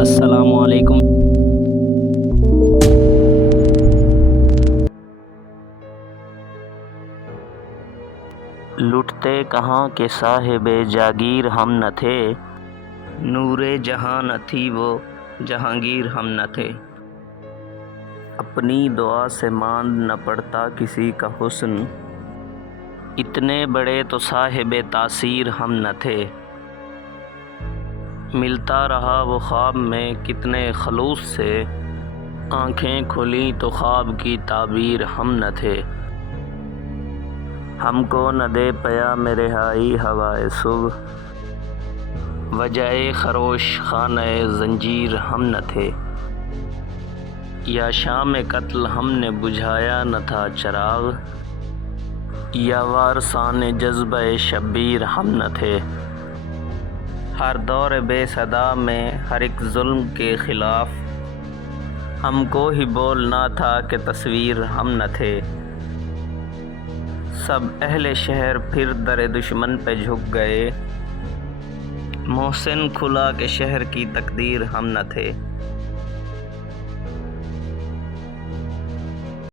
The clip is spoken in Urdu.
السلام علیکم۔ لٹتے کہاں کے صاحب جاگیر ہم نہ تھے، نور جہاں نہ تھی وہ جہانگیر ہم نہ تھے۔ اپنی دعا سے ماند نہ پڑتا کسی کا حسن، اتنے بڑے تو صاحب تاثیر ہم نہ تھے۔ ملتا رہا وہ خواب میں کتنے خلوص سے، آنکھیں کھلیں تو خواب کی تعبیر ہم نہ تھے۔ ہم کو نہ دے پیام رہائی ہوائے صبح، وجہ خروش خانہ زنجیر ہم نہ تھے۔ یا شام قتل ہم نے بجھایا نہ تھا چراغ، یا وارثان جذبہ شبیر ہم نہ تھے۔ ہر دور بے صدا میں ہر ایک ظلم کے خلاف، ہم کو ہی بولنا تھا کہ تصویر ہم نہ تھے۔ سب اہل شہر پھر در دشمن پہ جھک گئے، محسن کھلا کہ شہر کی تقدیر ہم نہ تھے۔